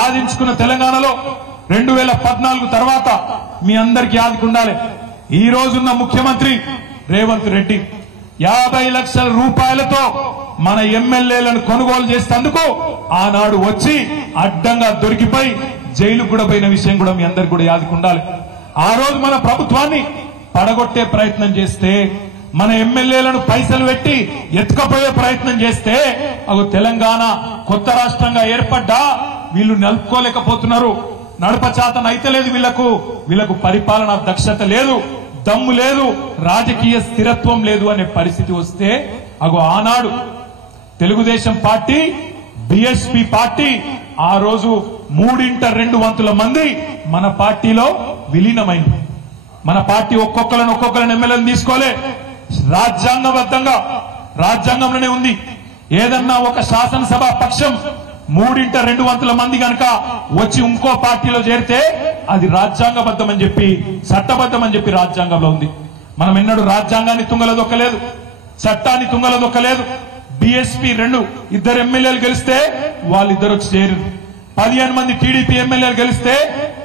సాధించుకున్న తెలంగాణలో 2014 తర్వాత మీ అందరికీ ఆదుకుండాలి. ఈ రోజున్న ముఖ్యమంత్రి రేవంత్ రెడ్డి 50 లక్షల రూపాయలతో మన ఎమ్మెల్యేలను కొనుగోలు చేసేందుకు ఆనాడు వచ్చి అడ్డంగా దొరికిపోయి జైలుకు కూడా పోయిన విషయం కూడా మీ అందరికీ కూడా ఆదుకుండాలి. ఆ రోజు మన ప్రభుత్వాన్ని పడగొట్టే ప్రయత్నం చేస్తే, మన ఎమ్మెల్యేలను పైసలు పెట్టి ఎత్తుకపోయే ప్రయత్నం చేస్తే అగు తెలంగాణ కొత్త రాష్ట్రంగా ఏర్పడ్డా వీళ్ళు నలుపుకోలేకపోతున్నారు. నడపచాతన అయితే లేదు వీళ్లకు పరిపాలన దక్షత లేదు, దమ్ము లేదు, రాజకీయ స్థిరత్వం లేదు అనే పరిస్థితి వస్తే అగు ఆనాడు తెలుగుదేశం పార్టీ, బీఎస్పీ పార్టీ ఆ రోజు 3/2 మంది మన పార్టీలో విలీనమైంది. మన పార్టీ ఒక్కొక్కరిని ఎమ్మెల్యేలను తీసుకోలే. రాజ్యాంగబద్ధంగా రాజ్యాంగంలోనే ఉంది. ఏదన్నా ఒక శాసనసభ పక్షం 3/2 మంది కనుక వచ్చి ఇంకో పార్టీలో చేరితే అది రాజ్యాంగబద్ధం అని చెప్పి, చట్టబద్ధం అని చెప్పి రాజ్యాంగంలో ఉంది. మనం ఎన్నడూ రాజ్యాంగాన్ని తుంగలదొక్కలేదు, చట్టాన్ని తుంగలదొక్కలేదు. బీఎస్పీ 2 ఎమ్మెల్యేలు గెలిస్తే వాళ్ళిద్దరు వచ్చి చేరిరు. 15 మంది టీడీపీ ఎమ్మెల్యేలు గెలిస్తే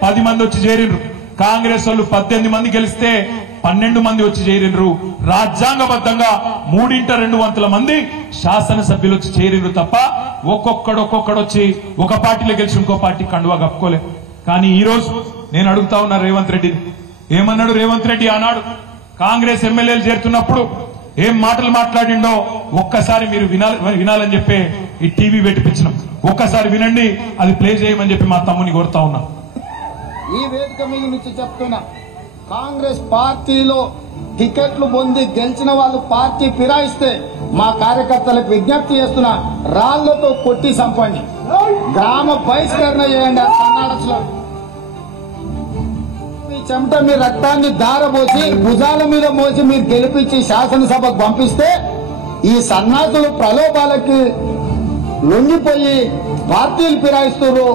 10 మంది వచ్చి చేరిరు. కాంగ్రెస్ వాళ్ళు 18 మంది గెలిస్తే 12 మంది వచ్చి చేరినరు. రాజ్యాంగబద్ధంగా 3/2 మంది శాసనసభ్యులు వచ్చి చేరినరు తప్ప ఒక్కొక్కడు వచ్చి ఒక పార్టీలో గెలిచి ఇంకో పార్టీ కండువా కప్పుకోలే. కానీ ఈ రోజు నేను అడుగుతా ఉన్నా రేవంత్ రెడ్డిని, ఏమన్నాడు రేవంత్ రెడ్డి ఆనాడు కాంగ్రెస్ ఎమ్మెల్యేలు చేరుతున్నప్పుడు ఏం మాటలు మాట్లాడిండో ఒక్కసారి మీరు వినాలని చెప్పి ఈ టీవీ పెట్టిపించినాం. ఒక్కసారి వినండి, అది ప్లే చేయమని చెప్పి మా తమ్ముని కోరుతా ఉన్నా. ఈ వేదిక మీద నుంచి చెప్తున్నా, కాంగ్రెస్ పార్టీలో టికెట్లు పొంది గెలిచిన వాళ్ళు పార్టీ ఫిరాయిస్తే మా కార్యకర్తలకు విజ్ఞప్తి చేస్తున్నా, రాళ్లతో కొట్టి చంపండి, గ్రామ బహిష్కరణ చేయండి. ఆ సన్నాడలో మీ చెమట, మీ రక్తాన్ని దారబోసి భుజాల మీద మోసి మీరు గెలిపించి శాసనసభకు పంపిస్తే ఈ సన్నాసులు ప్రలోభాలకి లొంగిపోయి పార్టీలు ఫిరాయిస్తున్నారు.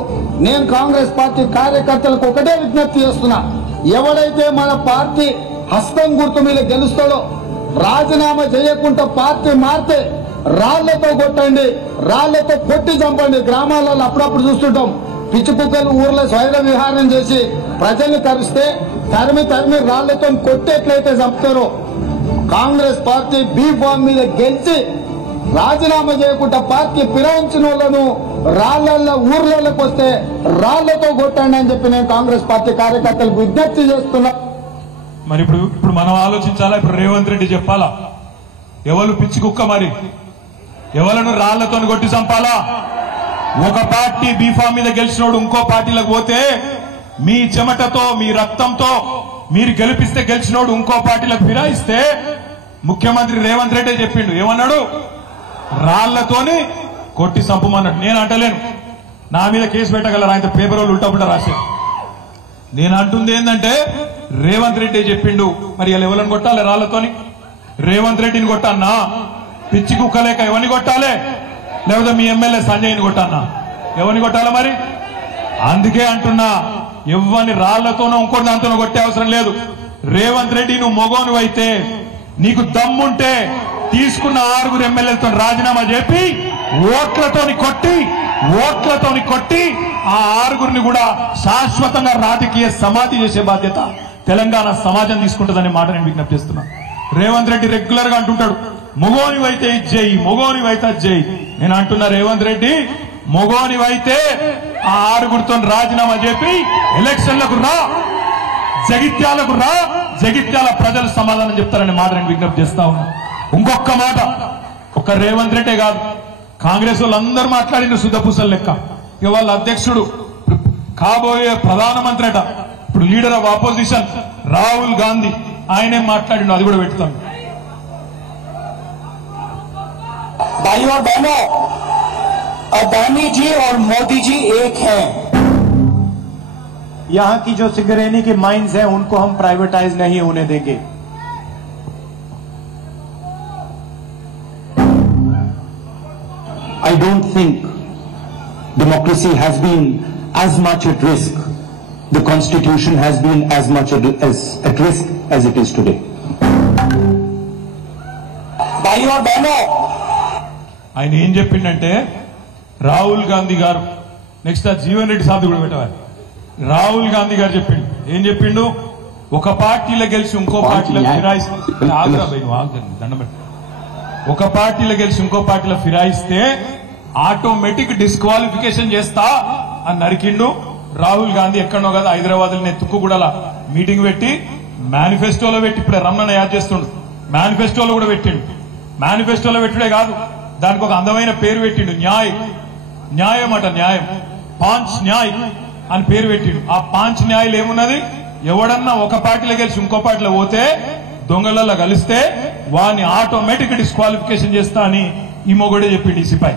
నేను కాంగ్రెస్ పార్టీ కార్యకర్తలకు ఒకటే విజ్ఞప్తి చేస్తున్నా, ఎవడైతే మన పార్టీ హస్తం గుర్తు మీద గెలుస్తాడో రాజీనామా చేయకుండా పార్టీ మారితే రాళ్లతో కొట్టండి, రాళ్లతో కొట్టి చంపండి. గ్రామాలలో అప్పుడప్పుడు చూస్తుంటాం, పిచ్చి కుక్కలు ఊర్లో స్వైర విహారం చేసి ప్రజల్ని కరిస్తే తరిమి రాళ్లతో కొట్టేట్లయితే చంపుతారో, కాంగ్రెస్ పార్టీ బీ ఫామ్ మీద గెలిచి రాజీనామా చేయకుండా పార్టీ ఫిరాయించిన వాళ్ళను రాళ్లల్లో ఊర్లలోకి వస్తే రాళ్లతో కొట్టండి అని చెప్పి నేను కాంగ్రెస్ పార్టీ కార్యకర్తలకు విజ్ఞప్తి చేస్తున్నా. మరి ఇప్పుడు మనం ఆలోచించాలా? ఇప్పుడు రేవంత్ రెడ్డి చెప్పాలా ఎవరు పిచ్చి కుక్క, మరి ఎవలను రాళ్లతో కొట్టి చంపాలా? ఒక పార్టీ బీఫామ్ మీద గెలిచినోడు ఇంకో పార్టీలకు పోతే మీ చెమటతో మీ రక్తంతో మీరు గెలిపిస్తే గెలిచినోడు ఇంకో పార్టీలకు ఫిరాయిస్తే ముఖ్యమంత్రి రేవంత్ రెడ్డి చెప్పిండు, ఏమన్నాడు? రాళ్లతోని కొట్టి చంపమన్నాడు. నేను అంటలేను, నా మీద కేసు పెట్టగలరు, ఆయన పేపర్ వాళ్ళు ఉల్టా రాశారు. నేను అంటుంది ఏంటంటే రేవంత్ రెడ్డి చెప్పిండు, మరి ఇలా ఎవరిని కొట్టాలి? రాళ్లతోని రేవంత్ రెడ్డిని కొట్టన్నా? పిచ్చి కుక్కలేక ఎవరిని కొట్టాలి? లేకపోతే మీ ఎమ్మెల్యే సంజయ్ని కొట్టన్నా? ఎవరిని కొట్టాలి మరి? అందుకే అంటున్నా, ఎవరిని రాళ్లతోనో ఇంకోటి దాంతోనో కొట్టే అవసరం లేదు. రేవంత్ రెడ్డి నువ్వు మొగోను అయితే, నీకు దమ్ముంటే తీసుకున్న 6 ఎమ్మెల్యేలతో రాజీనామా చెప్పి ఓట్లతోని కొట్టి ఆ 6 కూడా శాశ్వతంగా రాజకీయ సమాధి చేసే బాధ్యత తెలంగాణ సమాజం తీసుకుంటుందనే మాట నేను విజ్ఞప్తి చేస్తున్నా. రేవంత్ రెడ్డి రెగ్యులర్ గా అంటుంటాడు, మొగోనివైతే ఇచ్చేయి, మొగోనివైతే అజ్జేయి. నేను అంటున్నా, రేవంత్ రెడ్డి మొగోనివైతే ఆ 6 రాజీనామా చెప్పి ఎలక్షన్లకు రా, జగిత్యాలకు రా, జగిత్యాల ప్రజలు సమాధానం చెప్తారనే మాట నేను విజ్ఞప్తి చేస్తా ఉన్నా. ఇంకొక మాట, ఒక రేవంత్ రెడ్డి కాదు, కాంగ్రెస్ వాళ్ళందరూ మాట్లాడిన శుద్ధపూసలు లెక్క. ఇక వాళ్ళ అధ్యక్షుడు కాబోయే ప్రధానమంత్రి అట, ఇప్పుడు leader of opposition Rahul Gandhi, ఆయనే మాట్లాడిండు, అది కూడా పెడతాను. भाइयों और बहनों, अदानी जी और मोदी जी एक हैं। यहां की जो सिंगरेनी की माइंस हैं उनको हम प्राइवेटाइज नहीं होने देंगे। I don't think democracy has been as much at risk, the constitution has been as much at risk as it is today. भाइयों और बहनों, ఆయన ఏం చెప్పిండంటే, రాహుల్ గాంధీ గారు నెక్స్ట్ ఆ జీవన్ రెడ్డి సాధు కూడా పెట్టవాలి. రాహుల్ గాంధీ గారు చెప్పిండు, ఏం చెప్పిండు? ఒక పార్టీలో గెలిచి ఇంకో పార్టీలో ఫిరాయిస్తే ఒక పార్టీలో గెలిచి ఇంకో పార్టీలో ఫిరాయిస్తే ఆటోమేటిక్ డిస్క్వాలిఫికేషన్ చేస్తా అని నరికిండు. రాహుల్ గాంధీ ఎక్కడో కదా హైదరాబాద్ లో తుక్కుగూడల మీటింగ్ పెట్టి మేనిఫెస్టోలో పెట్టి ఇప్పుడే రమ్మని యాడ్ చేస్తుండు. మేనిఫెస్టోలో కూడా పెట్టిండు. మేనిఫెస్టోలో పెట్టుడే కాదు, దానికి ఒక అందమైన పేరు పెట్టిండు, న్యాయం అట, న్యాయం, పాంచ్ న్యాయ్ అని పేరు పెట్టిండు. ఆ పాంచ్ న్యాయాలు ఏమున్నది? ఎవడన్నా ఒక పార్టీలో గెలిచి ఇంకో పార్టీలో పోతే దొంగలలో కలిస్తే వాడిని ఆటోమేటిక్ డిస్క్వాలిఫికేషన్ చేస్తా అని ఈ మొగడే చెప్పిండు ఈ సిపాయి.